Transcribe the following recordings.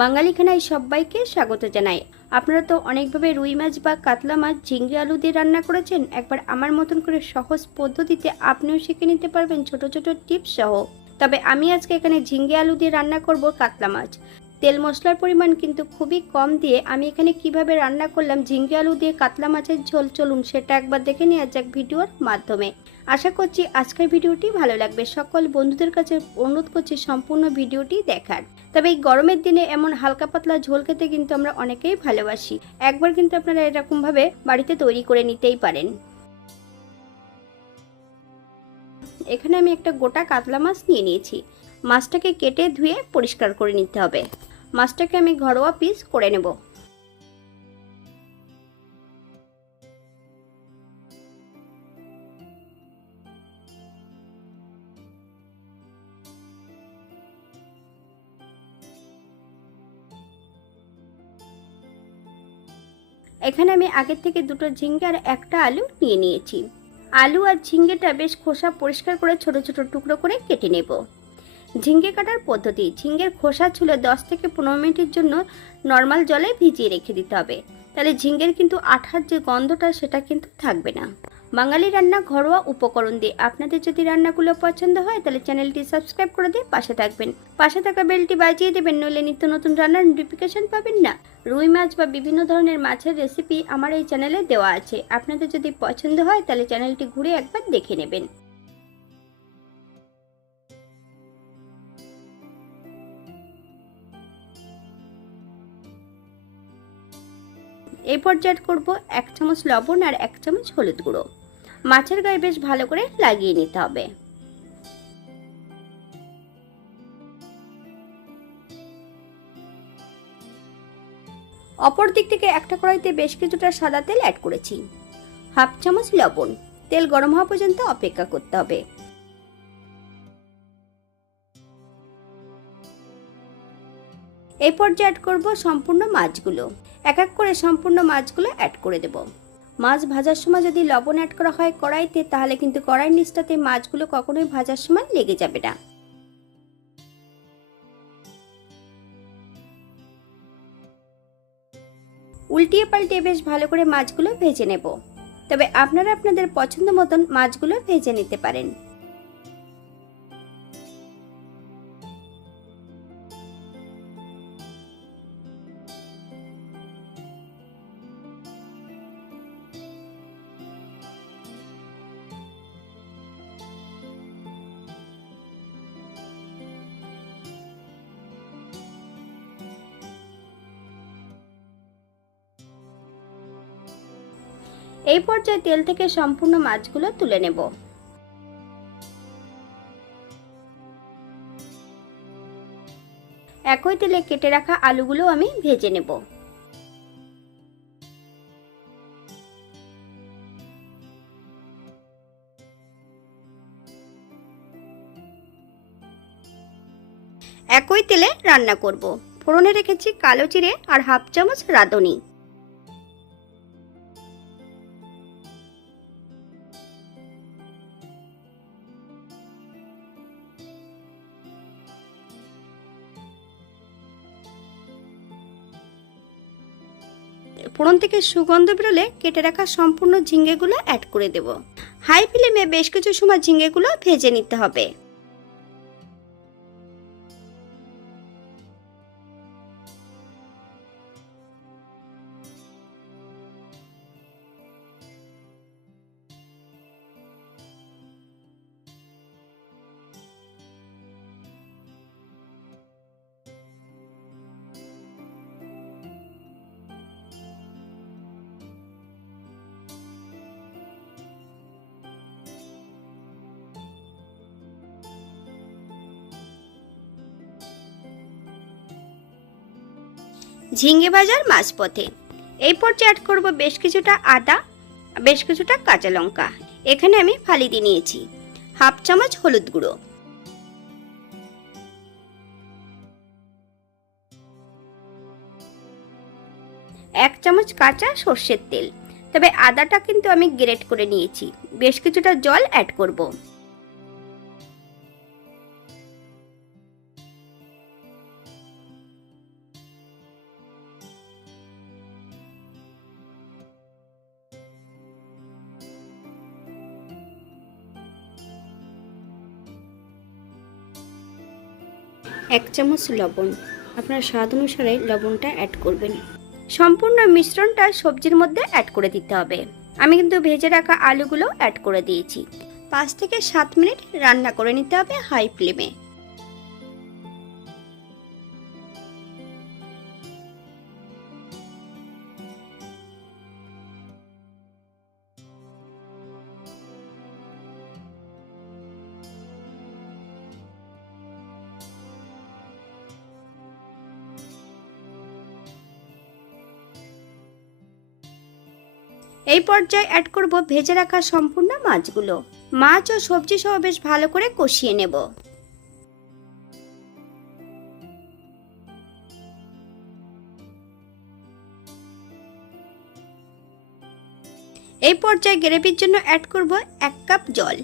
বাঙালি খানায় সবাইকে স্বাগত জানাই। আপনারা তো অনেকভাবে রুই মাছ বা কাতলা মাছ ঝিঙ্গে আলু দিয়ে রান্না করেছেন। একবার আমার মতন করে সহজ পদ্ধতিতে আপনিও শিখে নিতে পারবেন ছোট ছোট টিপস সহ। তবে আমি আজকে এখানে ঝিঙ্গে আলু দিয়ে রান্না করব কাতলা মাছ। তেল মশলার পরিমাণ কিন্তু খুবই কম দিয়ে আমি এখানে কীভাবে রান্না করলাম ঝিঙ্গে আলু দিয়ে কাতলা মাছের ঝোল চলুন সেটা একবার দেখে নেওয়া যাক ভিডিওর মাধ্যমে। আশা করছি আজকের ভিডিওটি ভালো লাগবে। সকল বন্ধুদের কাছে অনুরোধ করছি সম্পূর্ণ ভিডিওটি দেখার। তবে এই গরমের দিনে এমন হালকা পাতলা ঝোল খেতে কিন্তু আমরা অনেকেই ভালোবাসি। একবার কিন্তু আপনারা এরকমভাবে বাড়িতে তৈরি করে নিতেই পারেন। এখানে আমি একটা গোটা কাতলা মাছ নিয়ে নিয়েছি। মাছটাকে কেটে ধুয়ে পরিষ্কার করে নিতে হবে। মাছটাকে আমি ঘরোয়া পিস করে নেব। এখানে আমি আগের থেকে দুটো ঝিঙ্গে আর একটা আলু নিয়ে নিয়েছি। আলু আর ঝিঙ্গেটা বেশ খোসা পরিষ্কার করে ছোট ছোট টুকরো করে কেটে নেব। ঝিঙ্গে কাটার পদ্ধতি, ঝিঙ্গের খোসা ছুলে দশ থেকে পনেরো মিনিটের জন্য নর্মাল জলে ভিজিয়ে রেখে দিতে হবে। তাহলে ঝিঙ্গের কিন্তু আঠার যে গন্ধটা, সেটা কিন্তু থাকবে না। বাঙালি রান্না ঘরোয়া উপকরণ দিয়ে আপনাদের যদি রান্নাগুলো পছন্দ হয়, তাহলে চ্যানেলটি সাবস্ক্রাইব করে দিয়ে পাশে থাকবেন। পাশে থাকা বেলটি বাজিয়ে দেবেন, নইলে নিত্য নতুন রান্নার নোটিফিকেশন পাবেন না। রুই মাছ বা বিভিন্ন ধরনের মাছের রেসিপি আমার এই চ্যানেলে দেওয়া আছে। আপনাদের যদি পছন্দ হয়, তাহলে চ্যানেলটি ঘুরে একবার দেখে নেবেন। এই পর্যায়ে করব এক চামচ লবণ আর এক চামচ হলুদ গুঁড়ো। মাছের গায়ে বেশ ভালো করে লাগিয়ে নিতে হবে। অপর দিক থেকে একটা কড়াইতে বেশ কিছুটা সাদা তেল অ্যাড করেছি। হাফ চামচ লবণ। তেল গরম হওয়া পর্যন্ত অপেক্ষা করতে হবে। এই পর্যায়ে অ্যাড করব সম্পূর্ণ মাছগুলো। এক এক করে সম্পূর্ণ মাছগুলো অ্যাড করে দেব। মাছ ভাজার সময় যদি লবণ অ্যাড করা হয় কড়াইতে, তাহলে কিন্তু কড়াইয়ের নিচটাতে মাছগুলো কখনোই ভাজার সময় লেগে যাবে না। উল্টিয়ে পাল্টিয়ে বেশ ভালো করে মাছগুলো ভেজে নেব। তবে আপনারা আপনাদের পছন্দ মতন মাছগুলো ভেজে নিতে পারেন। এই পর্যায়ে তেল থেকে সম্পূর্ণ মাছগুলো তুলে নেব। একই তেলে কেটে রাখা আলুগুলো আমি ভেজে নেব। একই তেলে রান্না করব। ফোড়নে রেখেছি কালো জিরে আর হাফ চামচ রাঁধুনি। ফোড়ন থেকে সুগন্ধ বেরোলে কেটে রাখা সম্পূর্ণ ঝিঙ্গেগুলো অ্যাড করে দেব। হাই ফ্লেমে বেশ কিছু সময় ঝিঙ্গেগুলো ভেজে নিতে হবে। ঝিঙ্গে ভাজার মাঝপথে। এই পর্যায়ে অ্যাড করব বেশ কিছুটা আদা, বেশ কিছুটা কাঁচা লঙ্কা। এখানে আমি ফালি দিয়ে নিয়েছি। হাফ চামচ হলুদ গুঁড়ো। এক চামচ কাঁচা সর্ষের তেল। তবে আদাটা কিন্তু আমি গ্রেট করে নিয়েছি। বেশ কিছুটা জল অ্যাড করব। এক চামচ লবণ। আপনার স্বাদ অনুসারে লবণটা অ্যাড করবেন। সম্পূর্ণ মিশ্রণটা সবজির মধ্যে অ্যাড করে দিতে হবে। আমি কিন্তু ভেজে রাখা আলুগুলো অ্যাড করে দিয়েছি। পাঁচ থেকে সাত মিনিট রান্না করে নিতে হবে হাই ফ্লেমে এই পর্যায়ে অ্যাড করব ভেজে রাখা সম্পূর্ণ মাছগুলো। মাছ ও সবজি সহ বেশ ভালো করে কষিয়ে নেব। এই পর্যায়ে গ্রেভির জন্য অ্যাড করব এক কাপ জল।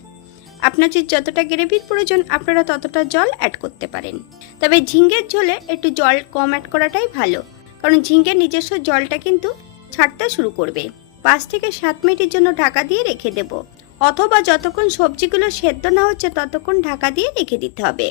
আপনার আপনাদের যতটা গ্রেভির প্রয়োজন, আপনারা ততটা জল অ্যাড করতে পারেন। তবে ঝিঙ্গের ঝোলে একটু জল কম অ্যাড করাটাই ভালো, কারণ ঝিঙ্গের নিজস্ব জলটা কিন্তু ছাড়তে শুরু করবে। পাঁচ থেকে সাত মিনিটের জন্য ঢাকা দিয়ে রেখে দেব। অথবা যতক্ষণ সবজিগুলো সেদ্ধ না হচ্ছে ততক্ষণ ঢাকা দিয়ে রেখে দিতে হবে।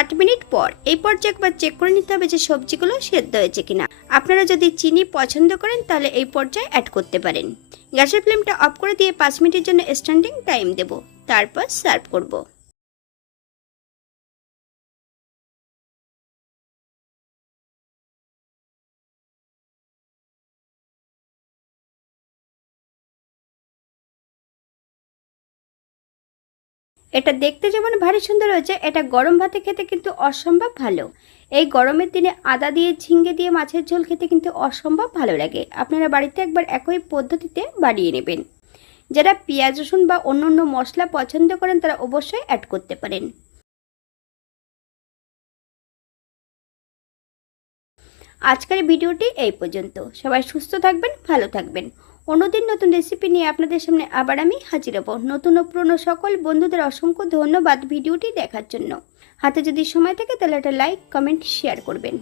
আট মিনিট পর এই পর্যায়ে একবার চেক করে নিতে হবে যে সবজিগুলো সেদ্ধ হয়েছে কিনা। আপনারা যদি চিনি পছন্দ করেন, তাহলে এই পর্যায়ে অ্যাড করতে পারেন। গ্যাসের ফ্লেমটা অফ করে দিয়ে পাঁচ মিনিটের জন্য স্ট্যান্ডিং টাইম দেব। তারপর সার্ভ করব। এটা দেখতে যেমন ভারী সুন্দর হয়েছে, এটা গরম ভাতে খেতে কিন্তু অসম্ভব ভালো। এই গরমের দিনে আদা দিয়ে ঝিঙ্গে দিয়ে মাছের ঝোল খেতে কিন্তু অসম্ভব ভালো লাগে। আপনারা বাড়িতে একবার একই পদ্ধতিতে বাড়িয়ে নেবেন। যারা পেঁয়াজ, রসুন বা অন্য অন্য মশলা পছন্দ করেন, তারা অবশ্যই অ্যাড করতে পারেন। আজকের ভিডিওটি এই পর্যন্ত। সবাই সুস্থ থাকবেন, ভালো থাকবেন। অন্যদিন নতুন রেসিপি নিয়ে আপনাদের সামনে আবার আমি হাজির হব। নতুন ও পুরনো সকল বন্ধুদের অসংখ্য ধন্যবাদ ভিডিওটি দেখার জন্য। হাতে যদি সময় থাকে তাহলে একটা লাইক কমেন্ট শেয়ার করবেন।